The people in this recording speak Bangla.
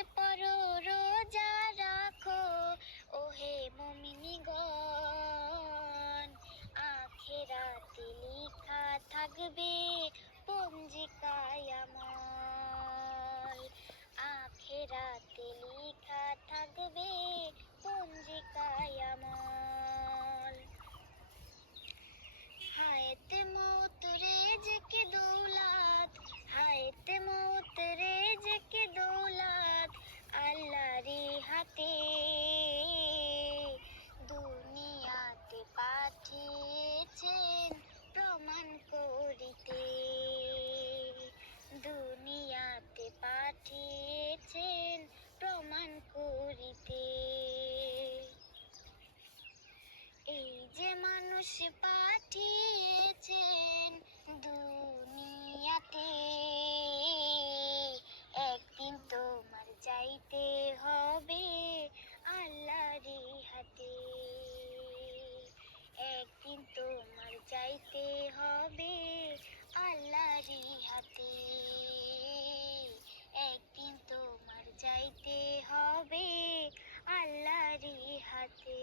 পড়ো রোজা রাখো ওহে মুমিনিগণ, আখেরাতে লেখা থাকবে পঞ্জিকায় আমল। আখেরাতে লেখা থাকবে পঞ্জিকায় আমল। হায়াতে মৌত রেজেকে দৌলাত, হায়াতে মৌত রেজেকে দৌলাত আল্লাহরই হাতে। দুনিয়াতে পাঠিয়েছেন প্রমাণ করিতে, দুনিয়াতে পাঠিয়েছেন প্রমাণ করিতে। এই যে মানুষ পাঠিয়েছেন দুনিয়াতে, একদিন তোমার যাইতে হবে আল্লাহরই হাতে। একদিন তোমার যাইতে হবে আল্লাহরই হাতে। একদিন তোমার যাইতে হবে আল্লাহরই হাতে।